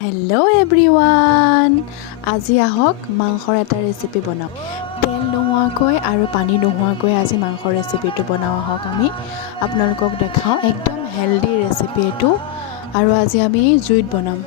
Hello' everyone, আজি আহক মাংসৰ এটা ৰেচিপি বনাওঁ। তেল নোহোৱাকৈ আৰু পানী নোহোৱাকৈ আজি মাংসৰ ৰেচিপিটো বনাওঁ। আহক আমি আপোনালোকক দেখাওঁ। একদম হেল্ডি ৰেচিপি এইটো, আৰু আজি আমি জুইত বনাম।